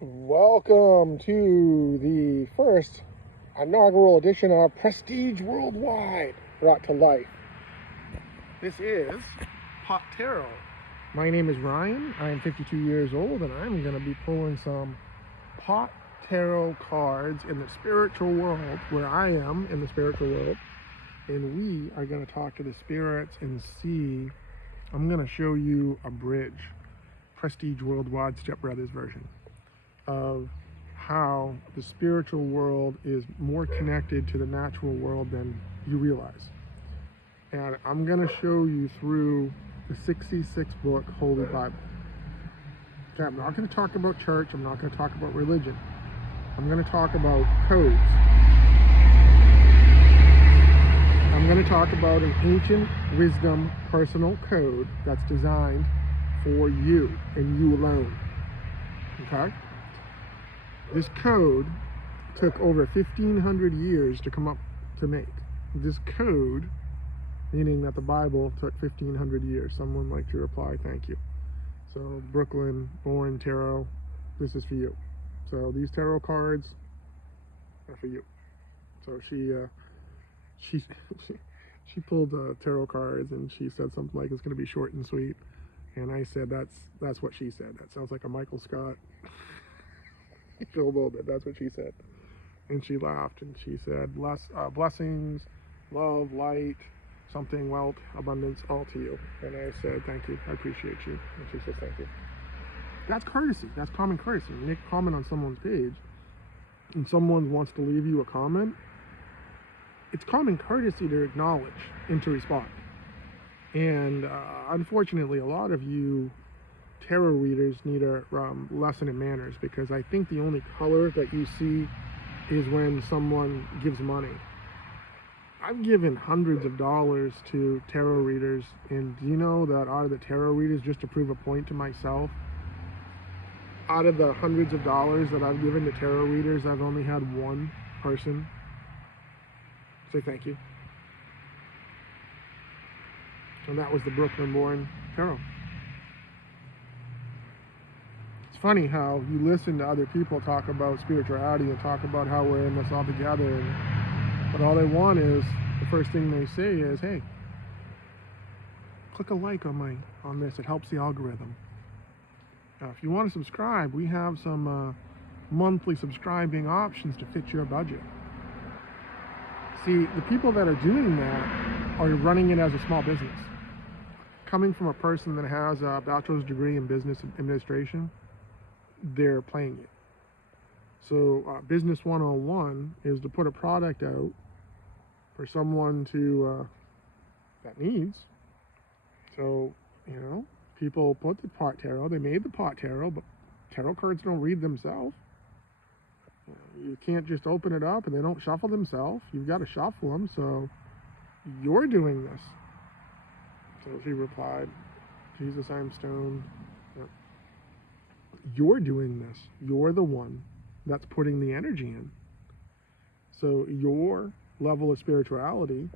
Welcome to the first inaugural edition of Prestige Worldwide, brought to life. This is Pot Tarot. My name is Ryan. I'm 52 years old, and I'm going to be pulling some Pot Tarot cards in the spiritual world, where I am in the spiritual world, and we are going to talk to the spirits and see. I'm going to show you a bridge, Prestige Worldwide Step Brothers version, of how the spiritual world is more connected to the natural world than you realize. And I'm going to show you through the 66 book Holy Bible. Okay, I'm not going to talk about church. I'm not going to talk about religion. I'm going to talk about codes. I'm going to talk about an ancient wisdom personal code that's designed for you and you alone. Okay? This code took over 1,500 years to come up to make. This code, meaning that the Bible took 1,500 years. Someone like to reply, thank you. So Brooklyn, Born Tarot, this is for you. So these tarot cards are for you. So she pulled tarot cards, and she said something like it's going to be short and sweet. And I said that's what she said. That sounds like a Michael Scott. Feel a little bit. That's what she said. And she laughed, and she said, blessings, love, light, something, wealth, abundance, all to you. And I said, thank you. I appreciate you. And she said, thank you. That's courtesy. That's common courtesy. You make a comment on someone's page, and someone wants to leave you a comment. It's common courtesy to acknowledge and to respond. And unfortunately, a lot of you tarot readers need a lesson in manners, because I think the only color that you see is when someone gives money. I've given hundreds of dollars to tarot readers, and do you know that out of the tarot readers, just to prove a point to myself, out of the hundreds of dollars that I've given to tarot readers, I've only had one person say thank you. And that was the Brooklyn-born tarot. It's funny how you listen to other people talk about spirituality and talk about how we're in this all together, but all they want is, the first thing they say is, hey, click a like on this. It helps the algorithm. If you want to subscribe, we have some monthly subscribing options to fit your budget. See, the people that are doing that are running it as a small business. Coming from a person that has a bachelor's degree in business administration, they're playing it. So Business 101 is to put a product out for someone to that needs. So, people put the pot tarot, they made the pot tarot, but tarot cards don't read themselves. You can't just open it up, and they don't shuffle themselves. You've got to shuffle them, so you're doing this. So she replied, Jesus, I'm stoned. Yep. You're doing this. You're the one that's putting the energy in. So your level of spirituality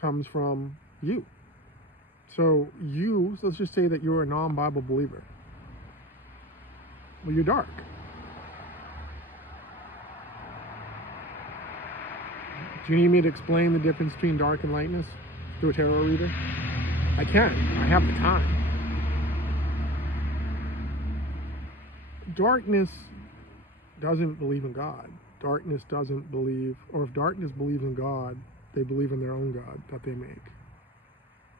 comes from you. So let's just say that you're a non-Bible believer. Well, you're dark. Do you need me to explain the difference between dark and lightness to a tarot reader? I can. I have the time. Darkness doesn't believe in God. Darkness doesn't believe, or if darkness believes in God, they believe in their own God that they make.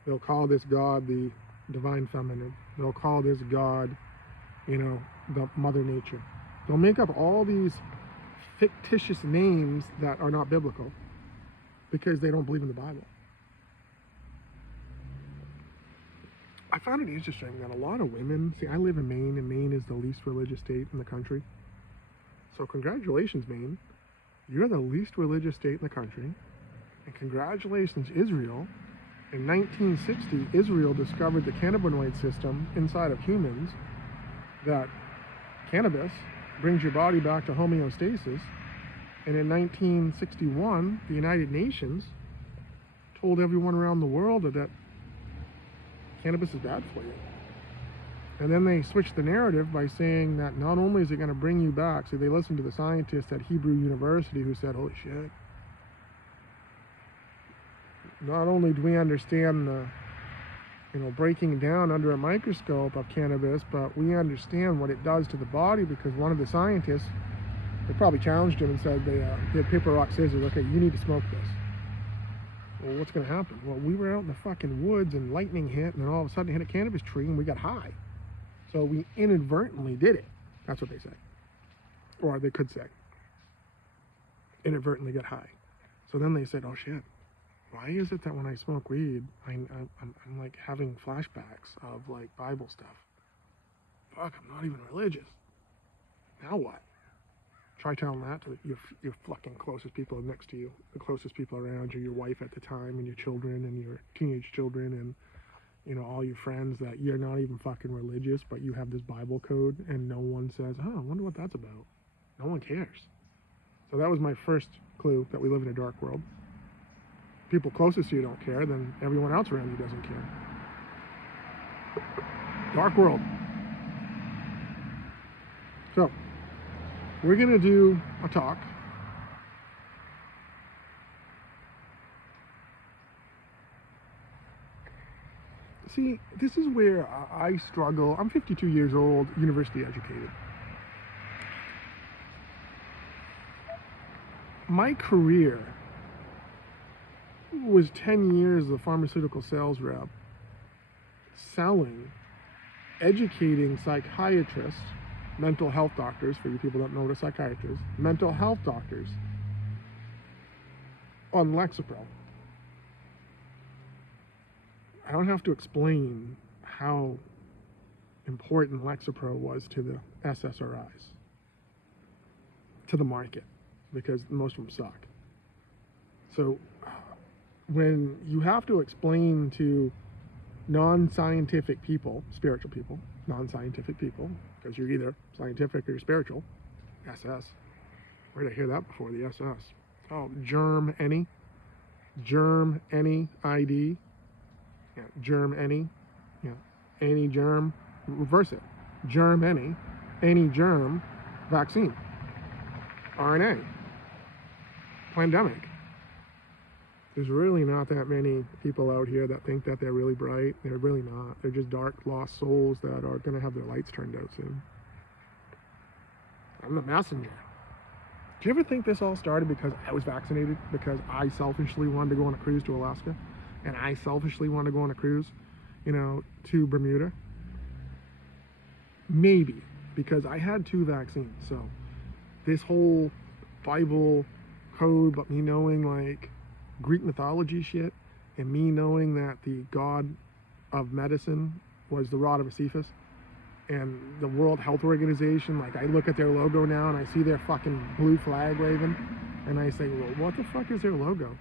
They'll call this God the divine feminine. They'll call this God, the Mother Nature. They'll make up all these fictitious names that are not biblical because they don't believe in the Bible. I found it interesting that a lot of women, I live in Maine, and Maine is the least religious state in the country. So congratulations, Maine. You're the least religious state in the country. And congratulations, Israel. In 1960, Israel discovered the cannabinoid system inside of humans, that cannabis brings your body back to homeostasis. And in 1961, the United Nations told everyone around the world that cannabis is bad for you. And then they switched the narrative by saying that not only is it going to bring you back, so they listened to the scientists at Hebrew University who said, holy shit, not only do we understand the, breaking down under a microscope of cannabis, but we understand what it does to the body, because one of the scientists, they probably challenged him and said, they did paper, rock, scissors, okay, you need to smoke this. Well, what's going to happen? Well, we were out in the fucking woods and lightning hit, and then all of a sudden it hit a cannabis tree and we got high. So we inadvertently did it. That's what they say. Or they could say. Inadvertently got high. So then they said, oh shit, why is it that when I smoke weed, I'm like having flashbacks of like Bible stuff? Fuck, I'm not even religious. Now what? Try telling that to your fucking closest people next to you, the closest people around you, your wife at the time, and your children, and your teenage children, and all your friends, that you're not even fucking religious, but you have this Bible code, and no one says, oh, I wonder what that's about. No one cares. So that was my first clue that we live in a dark world. People closest to you don't care, then everyone else around you doesn't care. Dark world. So, we're going to do a talk. See, this is where I struggle. I'm 52 years old, university educated. My career was 10 years as a pharmaceutical sales rep, selling, educating psychiatrists, mental health doctors, for you people that know what a psychiatrist is, mental health doctors on Lexapro. I don't have to explain how important Lexapro was to the SSRIs, to the market, because most of them suck. So when you have to explain to non-scientific people, spiritual people, non-scientific people, because you're either scientific or you're spiritual, SS. Where did I hear that before, the SS? Oh, germ any ID. Yeah, germ any, any germ, reverse it. Germ any germ, vaccine. RNA. Pandemic. There's really not that many people out here that think that they're really bright. They're really not. They're just dark, lost souls that are going to have their lights turned out soon. I'm the messenger. Do you ever think this all started because I was vaccinated? Because I selfishly wanted to go on a cruise to Alaska? And I selfishly wanted to go on a cruise, to Bermuda? Maybe, because I had 2 vaccines. So this whole Bible code, but me knowing like Greek mythology shit, and me knowing that the god of medicine was the rod of Cephas, and the World Health Organization, like I look at their logo now and I see their fucking blue flag waving, and I say, well, what the fuck is their logo?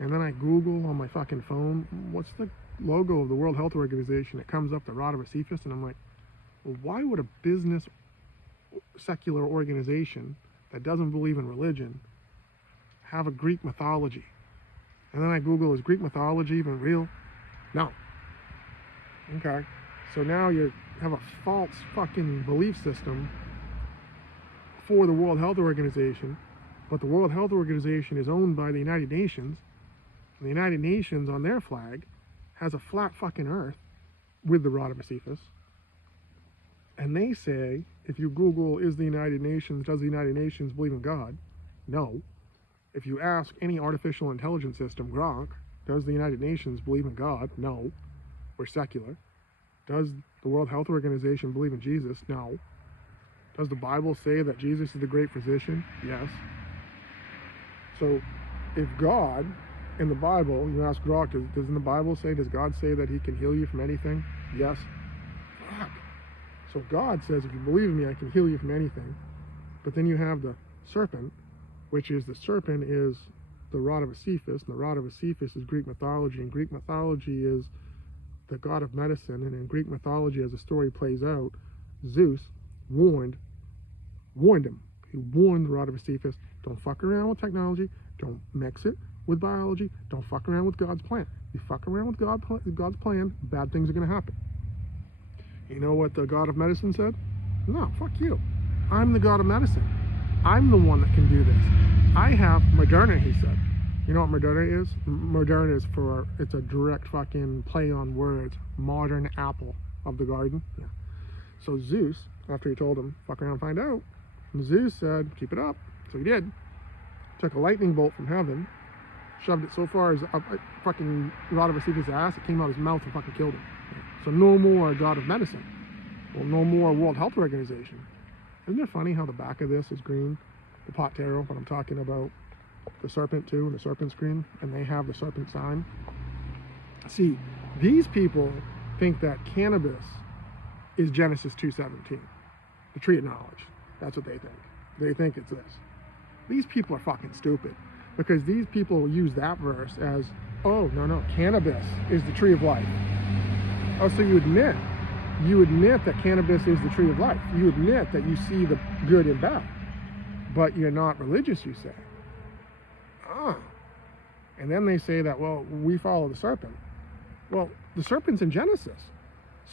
And then I Google on my fucking phone, what's the logo of the World Health Organization? It comes up the rod of Cephas, and I'm like, well, why would a business secular organization that doesn't believe in religion have a Greek mythology? And then I Google, is Greek mythology even real? No. Okay. So now you have a false fucking belief system for the World Health Organization, but the World Health Organization is owned by the United Nations. And the United Nations on their flag has a flat fucking earth with the rod of Cephas. And they say, if you Google, is the United Nations, does the United Nations believe in God? No. If you ask any artificial intelligence system, Gronk, does the United Nations believe in God? No. We're secular. Does the World Health Organization believe in Jesus? No. Does the Bible say that Jesus is the great physician? Yes. So if God, in the Bible, you ask Gronk, doesn't the Bible say, does God say that he can heal you from anything? Yes. Fuck. So God says, if you believe in me, I can heal you from anything. But then you have the serpent, which is the serpent is the rod of Cephas, and the rod of Cephas is Greek mythology, and Greek mythology is the god of medicine, and in Greek mythology, as the story plays out, Zeus warned him. He warned the rod of Cephas, don't fuck around with technology, don't mix it with biology, don't fuck around with God's plan. You fuck around with God's plan, bad things are going to happen. You know what the god of medicine said? No, fuck you. I'm the god of medicine. I'm the one that can do this. I have Moderna, he said. You know what Moderna is? Moderna is it's a direct fucking play on words. Modern apple of the garden. Yeah. So Zeus, after he told him, fuck around and find out, Zeus said, keep it up. So he did. Took a lightning bolt from heaven, shoved it so far as up fucking rod of Vesuvius' ass, it came out of his mouth and fucking killed him. So no more god of medicine. Well, no more World Health Organization. Isn't it funny how the back of this is green? The pot tarot, but I'm talking about the serpent too, and the serpent's green, and they have the serpent sign. See, these people think that cannabis is Genesis 2:17, the tree of knowledge. That's what they think. They think it's this. These people are fucking stupid, because these people use that verse as, oh, no, cannabis is the tree of life. Oh, so you admit that cannabis is the tree of life. You admit that you see the good and bad, but you're not religious, you say. And then they say that, well, we follow the serpent. Well, the serpent's in Genesis.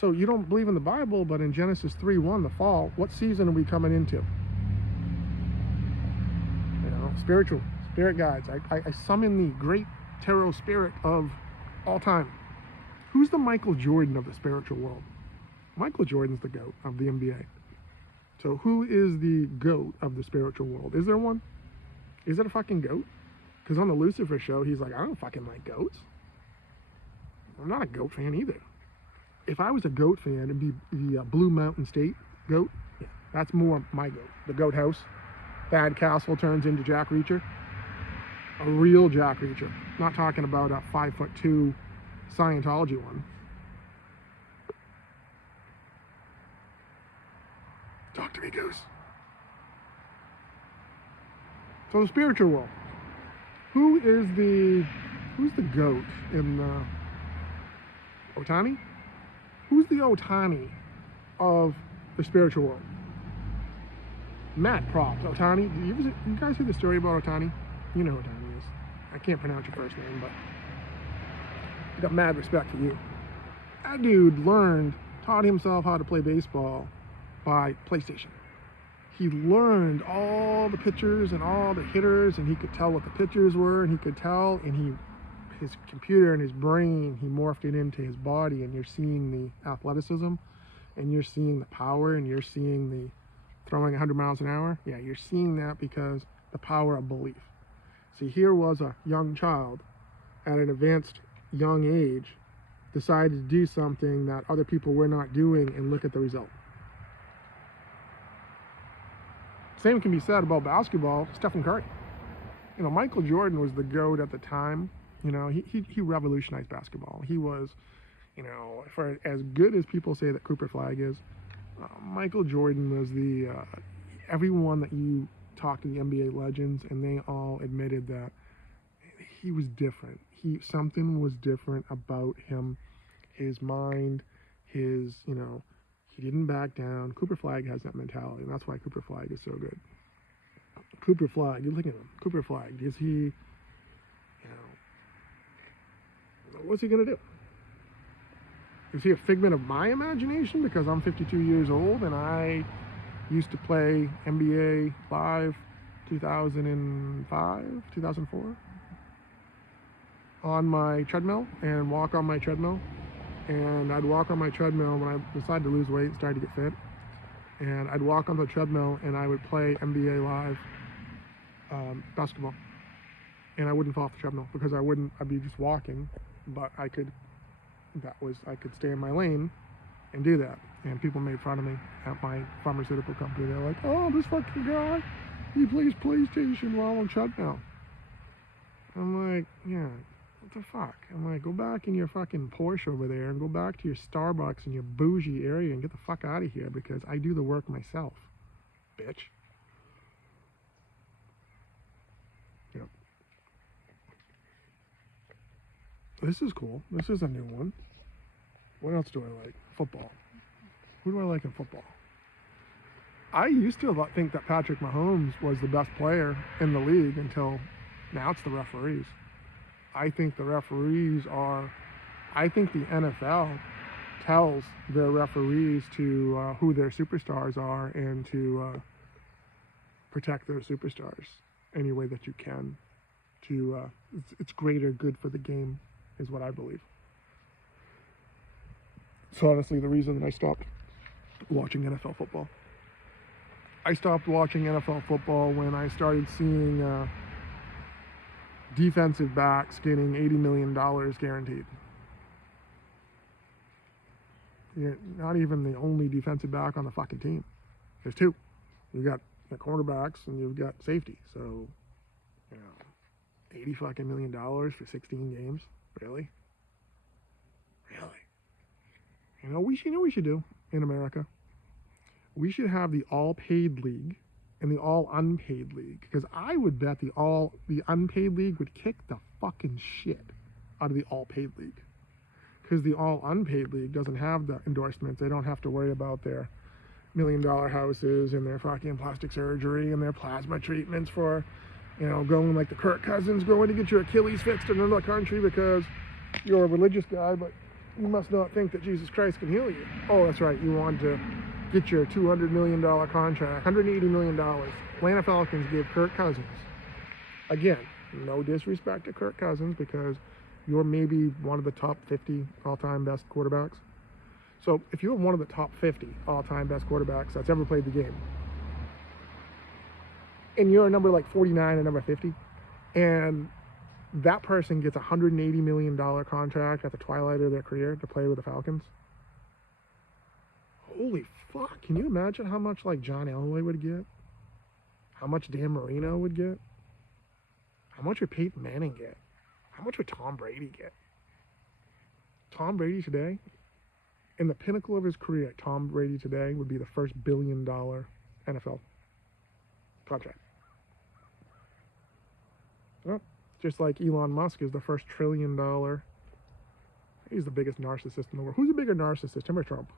So you don't believe in the Bible, but in Genesis 3:1, the fall, what season are we coming into? You know, spirit guides. I summon the great tarot spirit of all time. Who's the Michael Jordan of the spiritual world? Michael Jordan's the GOAT of the NBA. So who is the GOAT of the spiritual world? Is there one? Is it a fucking GOAT? Because on the Lucifer show, he's like, I don't fucking like goats. I'm not a goat fan either. If I was a goat fan, it'd be the Blue Mountain State goat. Yeah, that's more my goat. The goat house. Thad Castle turns into Jack Reacher. A real Jack Reacher. Not talking about a 5'2" Scientology one. Talk to me, Goose. So the spiritual world. Who's the goat in Otani? Who's the Otani of the spiritual world? Mad props. Otani. You guys hear the story about Otani? You know who Otani is. I can't pronounce your first name, but I got mad respect for you. That dude taught himself how to play baseball by PlayStation. He learned all the pitchers and all the hitters, and he could tell what the pitchers were, and he could tell, and his computer and his brain, he morphed it into his body, and you're seeing the athleticism, and you're seeing the power, and you're seeing the throwing 100 miles an hour. Yeah, you're seeing that because the power of belief. See, here was a young child at an advanced young age decided to do something that other people were not doing, and look at the result. Same can be said about basketball. Stephen Curry. You know, Michael Jordan was the GOAT at the time. You know, he revolutionized basketball. He was, you know, for as good as people say that Cooper Flag is, Michael Jordan was the, everyone that you talk to the NBA legends, and they all admitted that he was different. Something was different about him, his mind, his, you know, he didn't back down. Cooper Flag has that mentality, and that's why Cooper Flag is so good. Cooper Flag, you look at him. Cooper Flag, is he, you know, what's he gonna do? Is he a figment of my imagination because I'm 52 years old and I used to play NBA Live 2005, 2004 on my treadmill and walk on my treadmill? And I'd walk on my treadmill when I decided to lose weight and started to get fit. And I'd walk on the treadmill and I would play NBA Live basketball. And I wouldn't fall off the treadmill because I'd be just walking, but I could stay in my lane and do that. And people made fun of me at my pharmaceutical company. They're like, oh, this fucking guy, he plays PlayStation while on treadmill. I'm like, yeah. What the fuck? I'm like, go back in your fucking Porsche over there and go back to your Starbucks in your bougie area and get the fuck out of here because I do the work myself, bitch. Yep. This is cool. This is a new one. What else do I like? Football. Who do I like in football? I used to think that Patrick Mahomes was the best player in the league until now it's the referees. I think the NFL tells their referees to who their superstars are and to protect their superstars any way that you can. It's greater good for the game, is what I believe. So honestly, the reason I stopped watching NFL football. I stopped watching NFL football when I started seeing defensive backs getting $80 million guaranteed. You're not even the only defensive back on the fucking team. There's two. You've got the cornerbacks and you've got safety. So, you know, $80 fucking million for 16 games? Really? Really? You know what we should do in America? We should have the all-paid league and the all-unpaid league. Because I would bet the unpaid league would kick the fucking shit out of the all-paid league. Because the all-unpaid league doesn't have the endorsements. They don't have to worry about their $1 million houses and their fucking plastic surgery and their plasma treatments for, you know, going like the Kirk Cousins, going to get your Achilles fixed in another country because you're a religious guy, but you must not think that Jesus Christ can heal you. Oh, that's right. You wanted to get your $200 million contract, $180 million. Atlanta Falcons gave Kirk Cousins. Again, no disrespect to Kirk Cousins because you're maybe one of the top 50 all-time best quarterbacks. So if you're one of the top 50 all-time best quarterbacks that's ever played the game, and you're a number like 49 or number 50, and that person gets a $180 million contract at the twilight of their career to play with the Falcons, holy fuck, can you imagine how much like John Elway would get? How much Dan Marino would get? How much would Peyton Manning get? How much would Tom Brady get? Tom Brady today, in the pinnacle of his career, Tom Brady today would be the first $1 billion NFL contract. Well, just like Elon Musk is the first $1 trillion. He's the biggest narcissist in the world. Who's the bigger narcissist, him or Trump?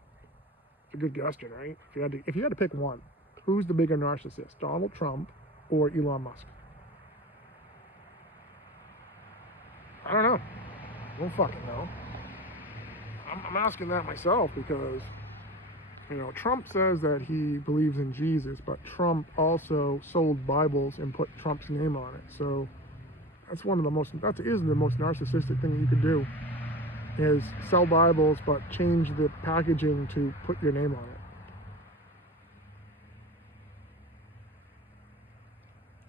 It's a good question, right? If you had to pick one, who's the bigger narcissist, Donald Trump or Elon Musk? I don't know. I don't fucking know. I'm asking that myself because, you know, Trump says that he believes in Jesus, but Trump also sold Bibles and put Trump's name on it. So that is the most narcissistic thing you could do, is sell Bibles but change the packaging to put your name on it.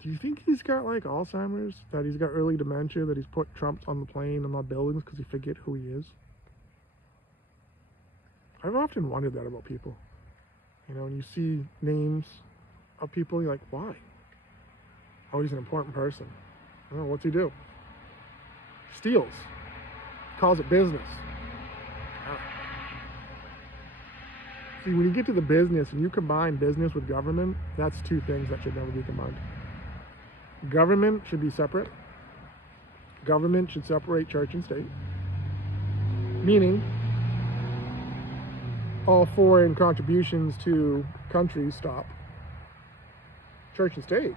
Do you think he's got like Alzheimer's? That he's got early dementia? That he's put Trump on the plane and on buildings because he forget who he is? I've often wondered that about people. You know, when you see names of people, you're like, why? Oh, he's an important person. Oh, what's he do? Steals. Calls it business. See, when you get to the business and you combine business with government, that's two things that should never be combined. Government should be separate. Government should separate church and state. Meaning, all foreign contributions to countries stop. Church and state.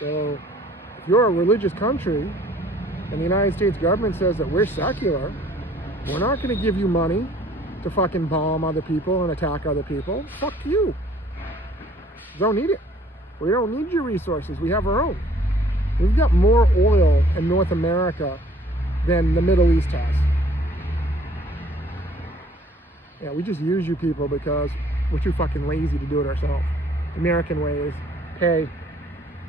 So, if you're a religious country and the United States government says that we're secular, we're not going to give you money to fucking bomb other people and attack other people. Fuck you. Don't need it. We don't need your resources. We have our own. We've got more oil in North America than the Middle East has. Yeah, we just use you people because we're too fucking lazy to do it ourselves. The American way is, hey,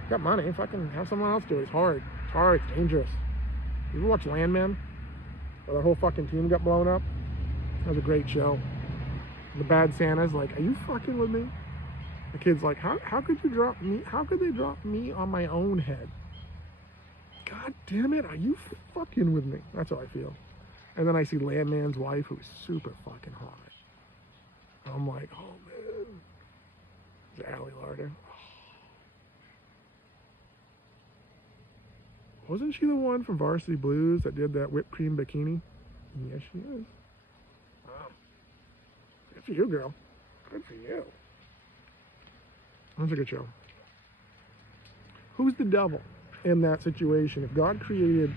got money, fucking have someone else do it. It's hard. It's hard. It's dangerous. You ever watch Landman? Where the whole fucking team got blown up? That was a great show. The bad Santa's like, are you fucking with me? The kid's like, how could you drop me? How could they drop me on my own head? God damn it, are you fucking with me? That's how I feel. And then I see Landman's wife, who's super fucking hot. I'm like, oh man. It's Allie Larder. Wasn't she the one from Varsity Blues that did that whipped cream bikini? Yes, she is. Wow. Good for you, girl. Good for you. That's a good show. Who's the devil in that situation? If God created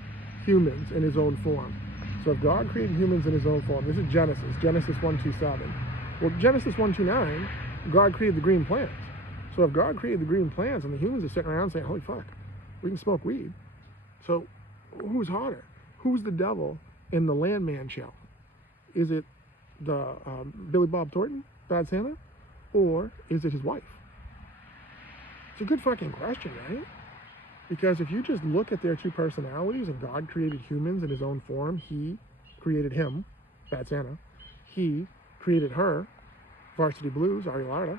humans in his own form, So if God created humans in his own form, this is Genesis 1:27. Well, Genesis 1:29, God created the green plants. So if God created the green plants and the humans are sitting around saying, holy fuck, we can smoke weed. So who's hotter? Who's the devil in the Landman show? Is it the Billy Bob Thornton, Bad Santa? Or is it his wife? It's a good fucking question, right? Because if you just look at their two personalities, and God created humans in his own form, he created him, Bad Santa. He created her, Varsity Blues, Arilarda.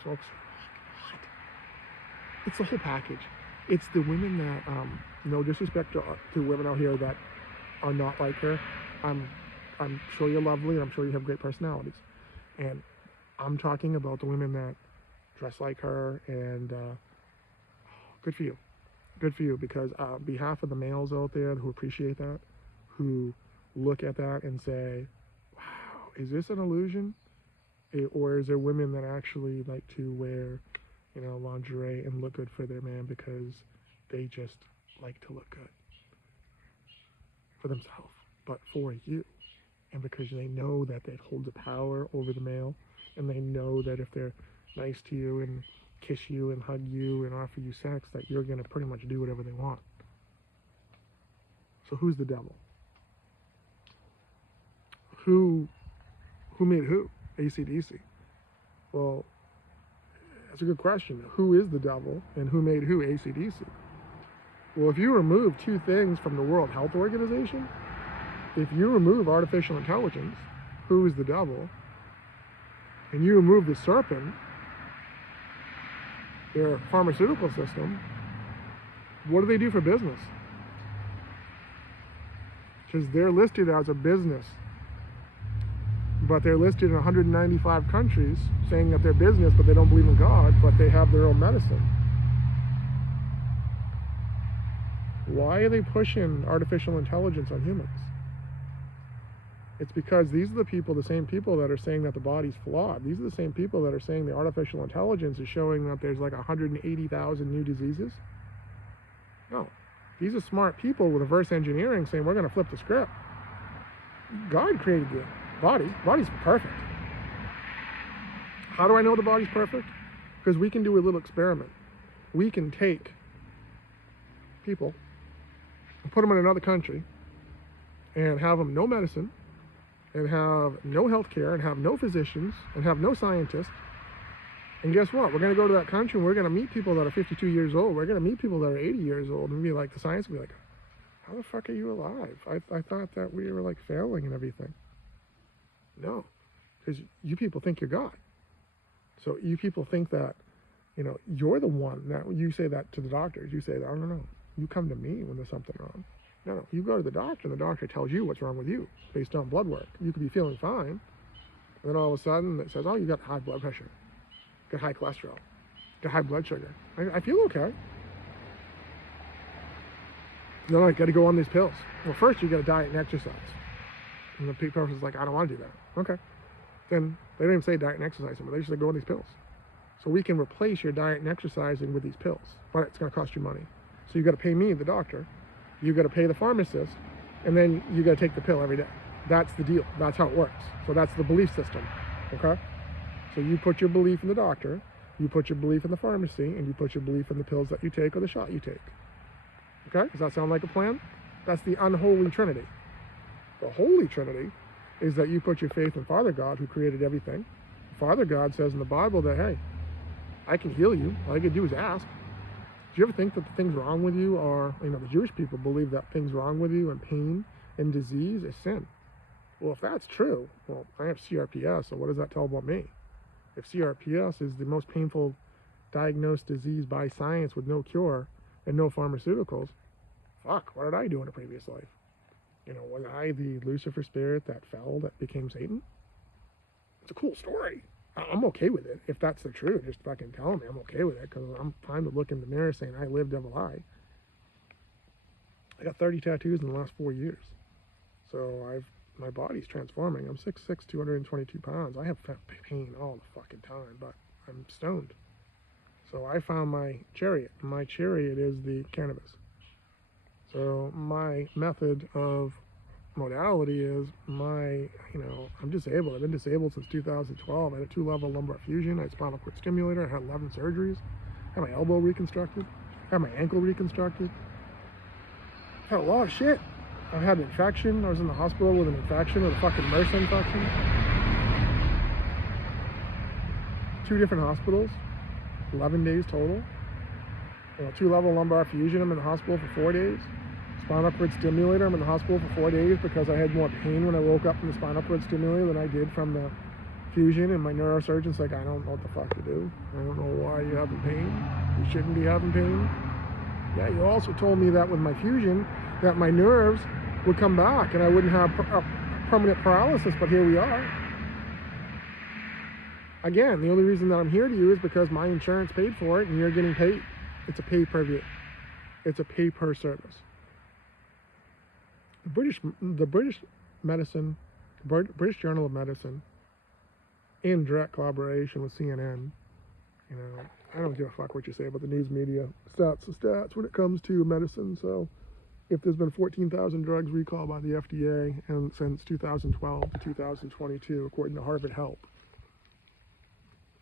Smokes hot. It's the whole package. It's the women that, no disrespect to women out here that are not like her. I'm sure you're lovely, and I'm sure you have great personalities. And I'm talking about the women that dress like her, and good for you. Good for you, because on behalf of the males out there who appreciate that, who look at that and say, wow, is this an illusion? Or is there women that actually like to wear, lingerie and look good for their man because they just like to look good for themselves, but for you, and because they know that it holds a power over the male, and they know that if they're nice to you and kiss you and hug you and offer you sex, that you're going to pretty much do whatever they want. So who's the devil? Who made who? AC/DC. Well, that's a good question. Who is the devil and who made who? AC/DC. Well, if you remove two things from the World Health Organization, if you remove artificial intelligence, who is the devil, and you remove the serpent, their pharmaceutical system, what do they do for business? Because they're listed as a business, but they're listed in 195 countries saying that they're business, but they don't believe in God, but they have their own medicine. Why are they pushing artificial intelligence on humans? It's because these are the same people that are saying that the body's flawed. These are the same people that are saying the artificial intelligence is showing that there's like 180,000 new diseases. No, these are smart people with reverse engineering saying we're going to flip the script. God created the body. Body's perfect. How do I know the body's perfect? Because we can do a little experiment. We can take people and put them in another country and have them no medicine, and have no health care, and have no physicians, and have no scientists. And guess what? We're going to go to that country, and we're going to meet people that are 52 years old. We're going to meet people that are 80 years old, and be like, the science will be like, how the fuck are you alive? I thought that we were like failing and everything. No, because you people think you're God. So you people think that, you're the one that, you say that to the doctors. You say, I don't know. You come to me when there's something wrong. No, you go to the doctor, and the doctor tells you what's wrong with you based on blood work. You could be feeling fine, and then all of a sudden it says, oh, you got high blood pressure, you got high cholesterol, you got high blood sugar. I feel okay. No, I got to go on these pills. Well, first you got to diet and exercise. And the person's like, I don't want to do that. Okay. Then they don't even say diet and exercise anymore. They just say go on these pills. So we can replace your diet and exercising with these pills, but it's going to cost you money. So you got to pay me, the doctor. You got to pay the pharmacist, and then you got to take the pill every day. That's the deal. That's how it works. So that's the belief system, okay? So you put your belief in the doctor, you put your belief in the pharmacy, and you put your belief in the pills that you take or the shot you take. Okay? Does that sound like a plan? That's the unholy trinity. The holy trinity is that you put your faith in Father God, who created everything. Father God says in the Bible that, hey, I can heal you. All you can do is ask. Do you ever think that the things wrong with you are, the Jewish people believe that things wrong with you and pain and disease is sin. Well, if that's true, well, I have CRPS, so what does that tell about me? If CRPS is the most painful diagnosed disease by science with no cure and no pharmaceuticals, fuck, what did I do in a previous life? Was I the Lucifer spirit that fell, that became Satan? It's a cool story. I'm okay with it. If that's the truth, just fucking tell me. I'm okay with it, because I'm fine to look in the mirror saying I live, devil lie. I got 30 tattoos in the last 4 years. So my body's transforming. I'm 6'6", 222 pounds. I have pain all the fucking time, but I'm stoned. So I found my chariot. My chariot is the cannabis. So my method of modality is I'm disabled. I've been disabled since 2012. I had a 2-level lumbar fusion. I had spinal cord stimulator. I had 11 surgeries. I had my elbow reconstructed. I had my ankle reconstructed. I had a lot of shit. I had an infection. I was in the hospital with an infection, with a fucking MRSA infection. 2 different hospitals, 11 days total. 2-level lumbar fusion, I'm in the hospital for 4 days. Spinal cord stimulator, I'm in the hospital for 4 days because I had more pain when I woke up from the spinal cord stimulator than I did from the fusion, and my neurosurgeon's like, I don't know what the fuck to do. I don't know why you're having pain. You shouldn't be having pain. Yeah, you also told me that with my fusion, that my nerves would come back and I wouldn't have permanent paralysis, but here we are. Again, the only reason that I'm here to you is because my insurance paid for it and you're getting paid. It's a pay-per-view. It's a pay-per-service. The British Journal of Medicine, in direct collaboration with CNN, I don't give a fuck what you say about the news media. Stats are stats when it comes to medicine. So if there's been 14,000 drugs recalled by the FDA and since 2012 to 2022, according to Harvard Health,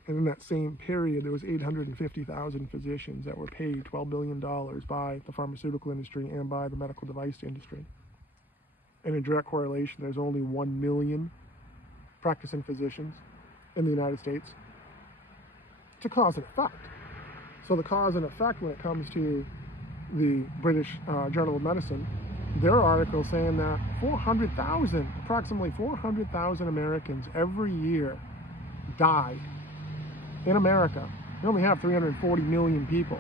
and in that same period, there was 850,000 physicians that were paid $12 billion by the pharmaceutical industry and by the medical device industry. And in direct correlation, there's only 1 million practicing physicians in the United States. It's a cause and effect. So the cause and effect when it comes to the British Journal of Medicine, their article saying that approximately 400,000 Americans every year die in America. We only have 340 million people.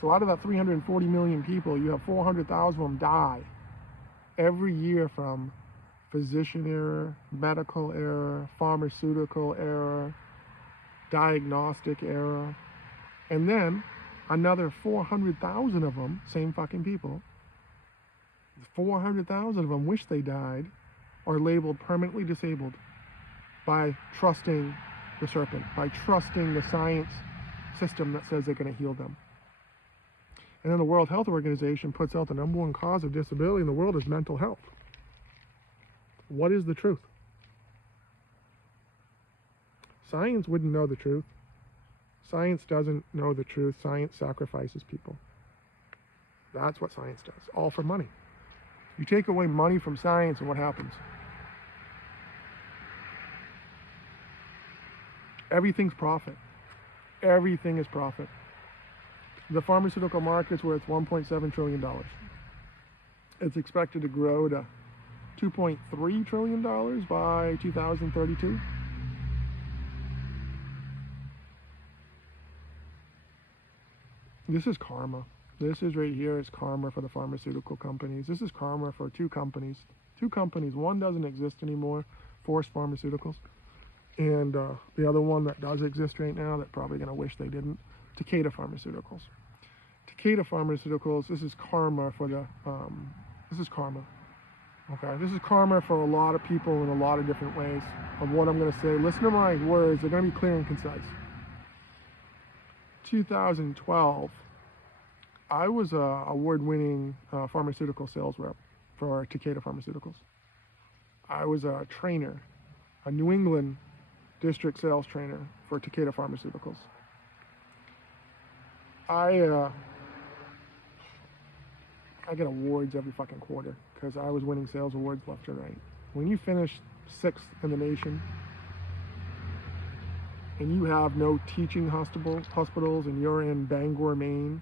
So out of that 340 million people, you have 400,000 of them die every year from physician error, medical error, pharmaceutical error, diagnostic error. And then another 400,000 of them, same fucking people, 400,000 of them wish they died, are labeled permanently disabled by trusting the serpent, by trusting the science system that says they're going to heal them. And then the World Health Organization puts out the #1 cause of disability in the world is mental health. What is the truth? Science wouldn't know the truth. Science doesn't know the truth. Science sacrifices people. That's what science does, all for money. You take away money from science and what happens? Everything's profit. Everything is profit. The pharmaceutical market's worth $1.7 trillion. It's expected to grow to $2.3 trillion by 2032. This is karma. This is right here is karma for the pharmaceutical companies. This is karma for two companies. One doesn't exist anymore, Force Pharmaceuticals. And the other one that does exist right now, that probably going to wish they didn't, Takeda Pharmaceuticals. Takeda Pharmaceuticals, this is karma for the, this is karma. Okay, this is karma for a lot of people in a lot of different ways of what I'm going to say. Listen to my words, they're going to be clear and concise. 2012, I was a award-winning pharmaceutical sales rep for Takeda Pharmaceuticals. I was a trainer, a New England district sales trainer for Takeda Pharmaceuticals. I get awards every fucking quarter because I was winning sales awards left and right. When you finish 6th in the nation and you have no teaching hospitals and you're in Bangor, Maine,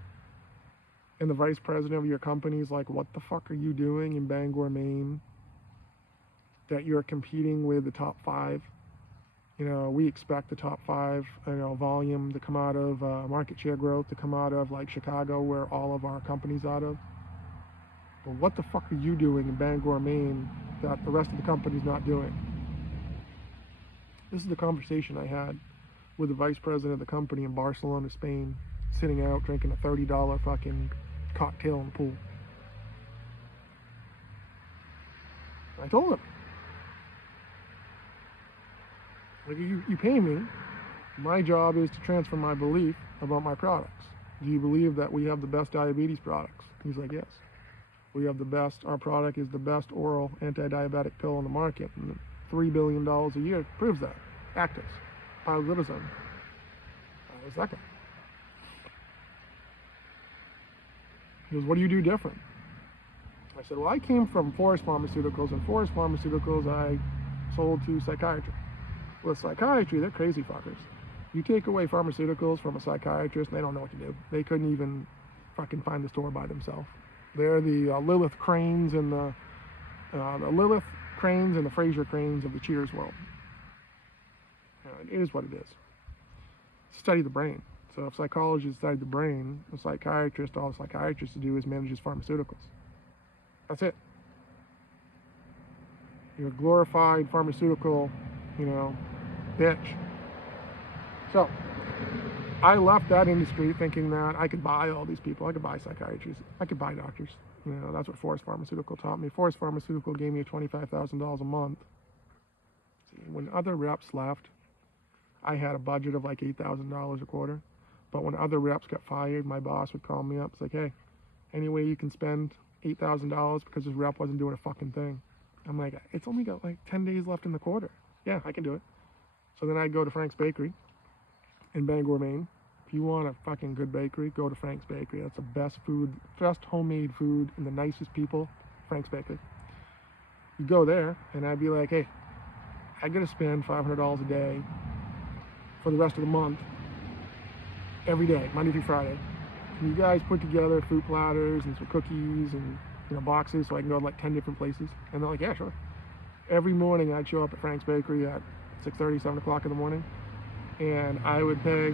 and the vice president of your company is like, what the fuck are you doing in Bangor, Maine, that you're competing with the top 5? We expect the top 5, volume to come out of, market share growth to come out of like Chicago, where all of our company's out of. But what the fuck are you doing in Bangor, Maine that the rest of the company's not doing? This is the conversation I had with the vice president of the company in Barcelona, Spain, sitting out drinking a $30 fucking cocktail in the pool. I told him, like, you pay me. My job is to transfer my belief about my products. Do you believe that we have the best diabetes products? He's like, yes. We have the best, our product is the best oral anti-diabetic pill on the market. And $3 billion a year proves that. Actis, pioglitazone. I was second. He goes, what do you do different? I said, well, I came from Forest Pharmaceuticals, and Forest Pharmaceuticals I sold to psychiatry. With psychiatry, they're crazy fuckers. You take away pharmaceuticals from a psychiatrist, and they don't know what to do. They couldn't even fucking find the store by themselves. They're the Lilith Cranes and the Fraser Cranes of the Cheers world. It is what it is. Study the brain. So if psychologists study the brain, a psychiatrist, all a psychiatrist do is manages pharmaceuticals. That's it. You're a glorified pharmaceutical, bitch. So I left that industry thinking that I could buy all these people. I could buy psychiatrists. I could buy doctors. That's what Forest Pharmaceutical taught me. Forest Pharmaceutical gave me $25,000 a month. When other reps left, I had a budget of like $8,000 a quarter. But when other reps got fired, my boss would call me up. It's like, hey, any way you can spend $8,000 because this rep wasn't doing a fucking thing. I'm like, it's only got like 10 days left in the quarter. Yeah, I can do it. So then I'd go to Frank's Bakery in Bangor, Maine. If you want a fucking good bakery, go to Frank's Bakery. That's the best food, best homemade food, and the nicest people. Frank's Bakery. You go there, and I'd be like, hey, I gotta spend $500 a day for the rest of the month, every day, Monday through Friday. Can you guys put together fruit platters and some cookies and boxes so I can go to like 10 different places? And they're like, yeah, sure. Every morning I'd show up at Frank's Bakery at 6:30, 7 o'clock in the morning, and I would pay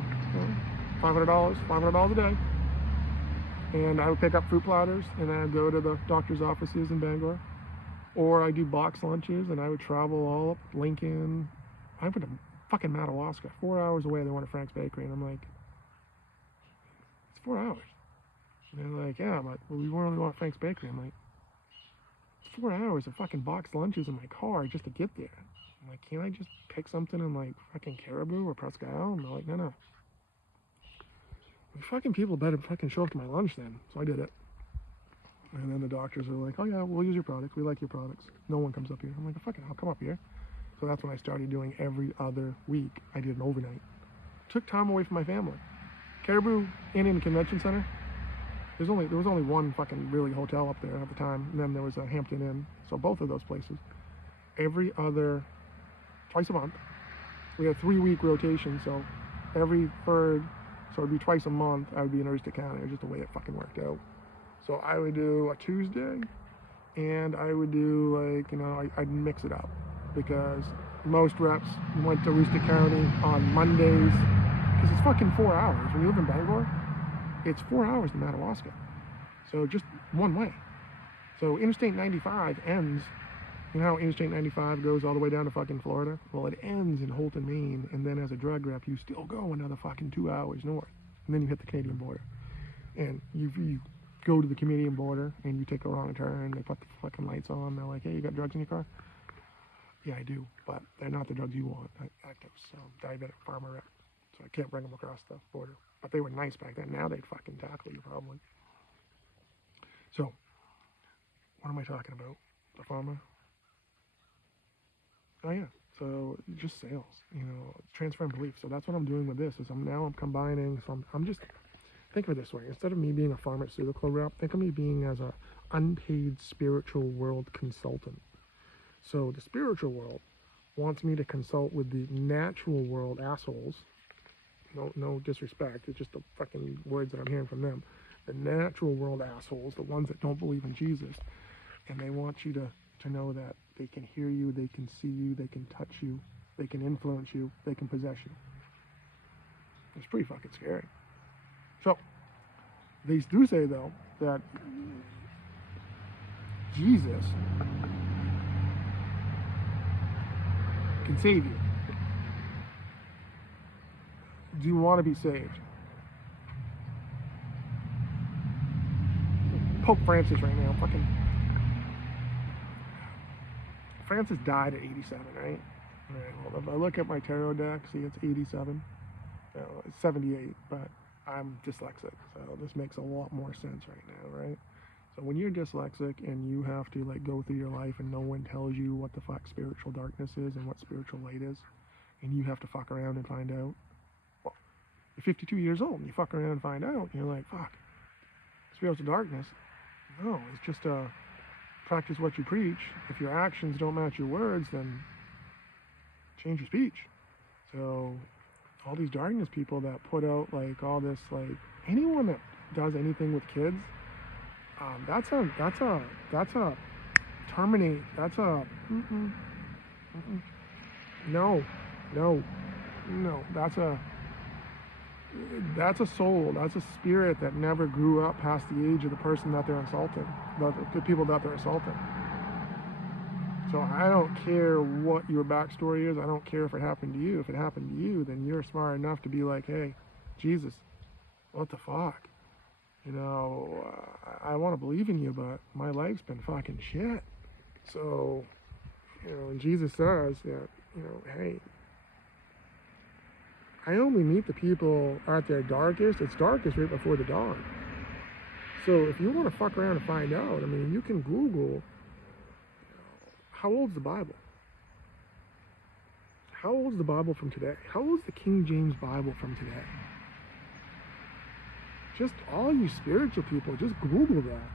$500 a day. And I would pick up fruit platters, and then I'd go to the doctor's offices in Bangor. Or I do box lunches, and I would travel all up Lincoln. I went to fucking Madawaska, 4 hours away. They went to Frank's Bakery, and I'm like, it's 4 hours. And they're like, yeah, but we really want Frank's Bakery. I'm like, 4 hours of fucking box lunches in my car just to get there. I'm like, can't I just pick something in like fucking Caribou or Presque Isle? And they're like, no. You fucking people better fucking show up to my lunch then. So I did it. And then the doctors are like, oh yeah, we'll use your products. We like your products. No one comes up here. I'm like, fucking, I'll come up here. So that's when I started doing every other week. I did an overnight. Took time away from my family. Caribou Inn and Convention Center. There was only one fucking really hotel up there at the time. And then there was a Hampton Inn. So both of those places. Twice a month. We had 3-week rotation. So every third, so it'd be twice a month, I would be in Aroostook County. It was just the way it fucking worked out. So I would do a Tuesday, and I would do like, I'd mix it up, because most reps went to Aroostook County on Mondays, because it's fucking 4 hours. When you live in Bangor, it's 4 hours to Madawaska. So just one way. So Interstate 95 ends, you know how Interstate 95 goes all the way down to fucking Florida? Well, it ends in Holton, Maine, and then as a drug rep, you still go another fucking 2 hours north, and then you hit the Canadian border. And you go to the Canadian border, and you take a wrong turn, they put the fucking lights on, they're like, hey, you got drugs in your car? Yeah, I do, but they're not the drugs you want. Actos, diabetic pharma rep, so I can't bring them across the border. But they were nice back then. Now they'd fucking tackle you probably. So, what am I talking about? The pharma? Oh yeah, so just sales, transfer and belief. So that's what I'm doing with this, is I'm combining, so I'm just, think of it this way, instead of me being a pharmaceutical rep, think of me being as a unpaid spiritual world consultant. So the spiritual world wants me to consult with the natural world assholes. No disrespect, it's just the fucking words that I'm hearing from them. The natural world assholes, the ones that don't believe in Jesus, and they want you to know that they can hear you, they can see you, they can touch you, they can influence you, they can possess you. It's pretty fucking scary. So, they do say though that Jesus can save you. Do you want to be saved? Pope Francis right now, Francis died at 87, right? Right. Well, if I look at my tarot deck, see it's 87. It's 78, but I'm dyslexic, so this makes a lot more sense right now, right? So when you're dyslexic and you have to like go through your life and no one tells you what the fuck spiritual darkness is and what spiritual light is, and you have to fuck around and find out. Well, you're 52 years old and you fuck around and find out, and you're like, fuck, spiritual darkness. No, it's just practice what you preach. If your actions don't match your words, then change your speech. So all these darkness people that put out like all this, like anyone that does anything with kids, that's a terminate. That's a no, no, no. That's a soul. That's a spirit that never grew up past the age of the person that they're insulting, the people that they're assaulting. So I don't care what your backstory is. I don't care if it happened to you. If it happened to you, then you're smart enough to be like, hey, Jesus, what the fuck? You know, I want to believe in you, but my life's been fucking shit. So, you know, and Jesus says that, you know, hey, I only meet the people at their darkest. It's darkest right before the dawn. So if you want to fuck around and find out, I mean, you can Google, how old's the Bible? How old's the Bible from today? How old's the King James Bible from today? Just all you spiritual people, just Google that.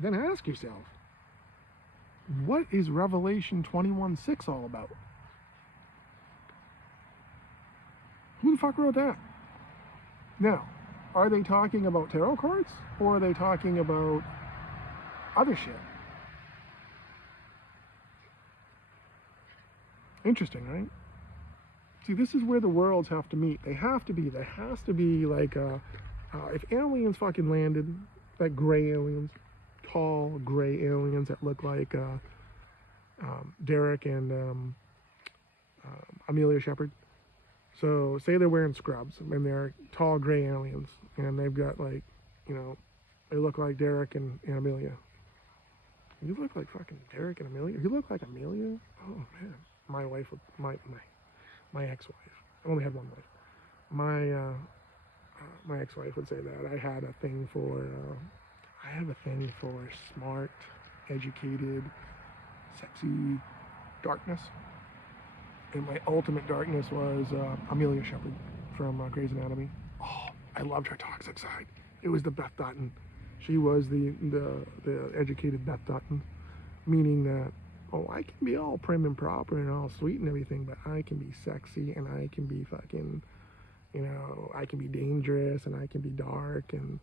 Then ask yourself, what is Revelation 21:6 all about? Who the fuck wrote that? Now, are they talking about tarot cards or are they talking about other shit? Interesting, right? See, this is where the worlds have to meet. They have to be. There has to be like, if aliens fucking landed, like gray aliens, tall gray aliens that look like Derek and Amelia Shepherd. So say they're wearing scrubs and they're tall gray aliens and they've got like, you know, they look like Derek and Amelia. You look like fucking Derek and Amelia? You look like Amelia? Oh man. My wife, my ex-wife. I only had one wife. My ex-wife would say that. I have a thing for smart, educated, sexy darkness. And my ultimate darkness was Amelia Shepherd from Grey's Anatomy. Oh, I loved her toxic side. It was the Beth Dutton. She was the educated Beth Dutton, meaning that, oh, I can be all prim and proper and all sweet and everything, but I can be sexy and I can be fucking, you know, I can be dangerous and I can be dark. And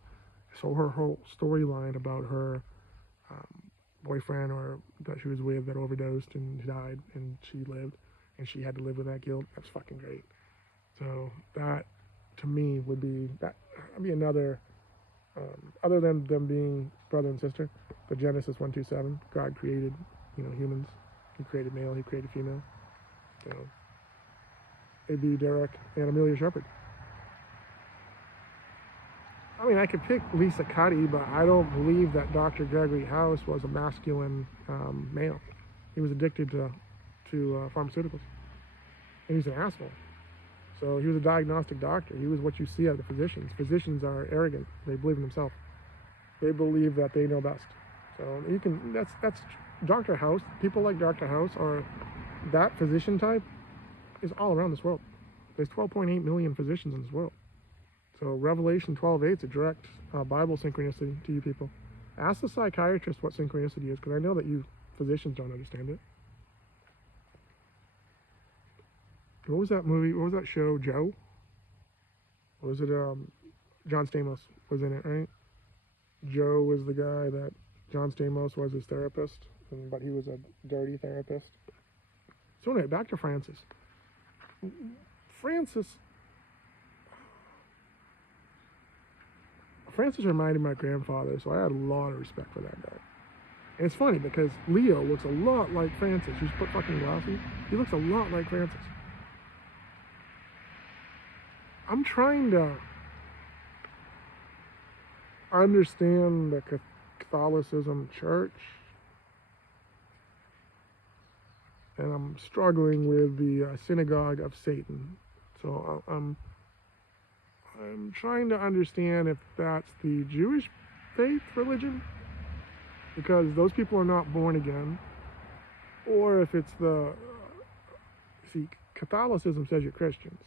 so her whole storyline about her boyfriend or that she was with that overdosed and died and she lived and she had to live with that guilt, that's fucking great. So that, to me, would be another, other than them being brother and sister, the Genesis 1:27, God created, you know, humans. He created male, he created female. You know, it'd be Derek and Amelia Shepherd. I mean, I could pick Lisa Cuddy, but I don't believe that Dr. Gregory House was a masculine male. He was addicted to pharmaceuticals, and he's an asshole. So he was a diagnostic doctor. He was what you see out of the physicians. Physicians are arrogant. They believe in themselves. They believe that they know best. So you can, that's Dr. House. People like Dr. House, or that physician type, is all around this world. There's 12.8 million physicians in this world. So Revelation 12:8 is a direct Bible synchronicity to you people. Ask the psychiatrist what synchronicity is, because I know that you physicians don't understand it. What was that movie? What was that show? Joe? Or was it John Stamos was in it, right? Joe was the guy that John Stamos was his therapist, but he was a dirty therapist. So anyway, back to Francis. Francis reminded my grandfather, so I had a lot of respect for that guy. And it's funny because Leo looks a lot like Francis. You just put fucking glasses. He looks a lot like Francis. I'm trying to understand the Catholicism church, and I'm struggling with the synagogue of Satan. So I'm trying to understand if that's the Jewish faith religion, because those people are not born again, or if it's the, see, Catholicism says you're Christians,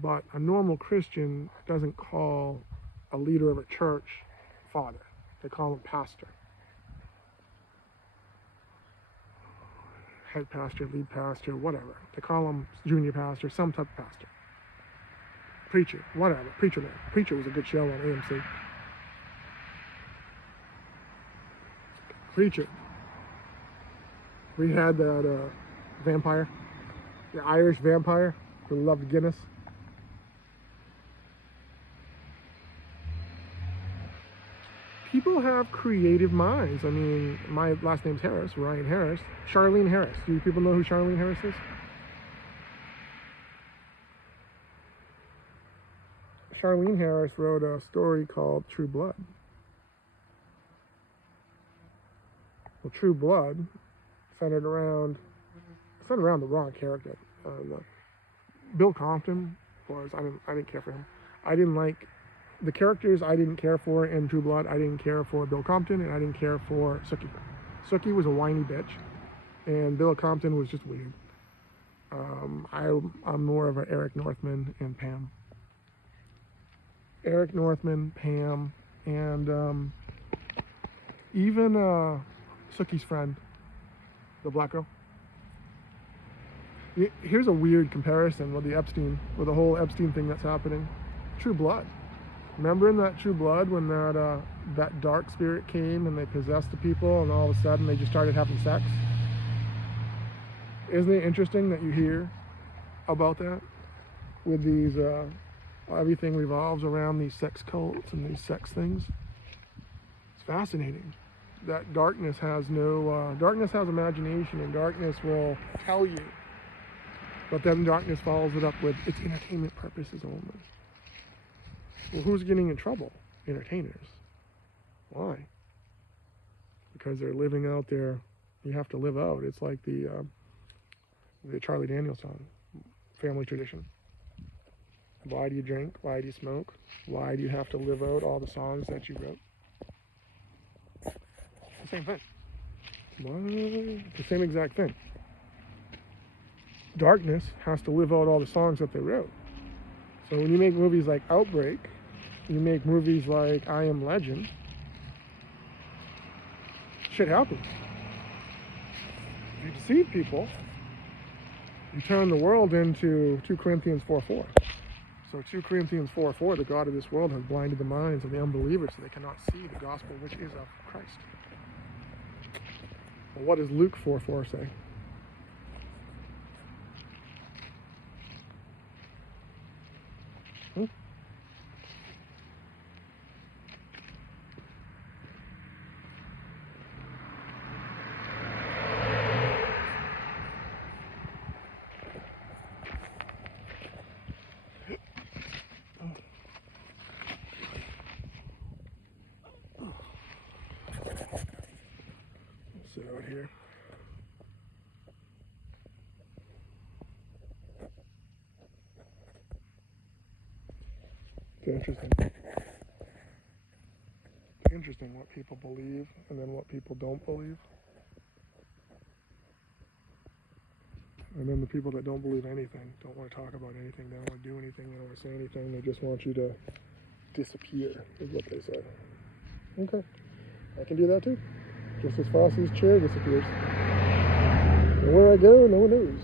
but a normal Christian doesn't call a leader of a church father. They call him pastor. Head pastor, lead pastor, whatever. They call him junior pastor, some type of pastor. Preacher, whatever. Preacher man. Preacher was a good show on AMC. Preacher. We had that vampire, the Irish vampire who loved Guinness. People have creative minds. I mean, my last name's Harris, Ryan Harris. Charlene Harris. Do you people know who Charlene Harris is? Charlene Harris wrote a story called True Blood. Well, True Blood centered around the wrong character. Bill Compton was, I didn't care for him. I didn't like the characters. I didn't care for in True Blood. I didn't care for Bill Compton, and I didn't care for Sookie. Sookie was a whiny bitch, and Bill Compton was just weird. I'm more of an Eric Northman and Pam. Eric Northman, Pam, and even Sookie's friend, the black girl. Here's a weird comparison with the whole Epstein thing that's happening. True Blood. Remember in that True Blood when that dark spirit came and they possessed the people, and all of a sudden they just started having sex? Isn't it interesting that you hear about that with these? Everything revolves around these sex cults and these sex things. It's fascinating. That darkness has imagination, and darkness will tell you. But then darkness follows it up with its entertainment purposes only. Well, who's getting in trouble? Entertainers. Why? Because they're living out their, you have to live out. It's like the Charlie Daniels song, Family Tradition. Why do you drink? Why do you smoke? Why do you have to live out all the songs that you wrote? It's the same thing. It's the same exact thing. Darkness has to live out all the songs that they wrote. So when you make movies like Outbreak, you make movies like I Am Legend, shit happens. If you deceive people, you turn the world into 2 Corinthians 4:4. So 2 Corinthians 4:4, the God of this world has blinded the minds of the unbelievers so they cannot see the gospel which is of Christ. Well, what does Luke 4:4 say? Sit out here. It's interesting. It's interesting what people believe and then what people don't believe. And then the people that don't believe anything, don't want to talk about anything, they don't want to do anything, they don't want to say anything, they just want you to disappear, is what they say. Okay, I can do that too. Just as fast as chair disappears. And where I go, no one knows.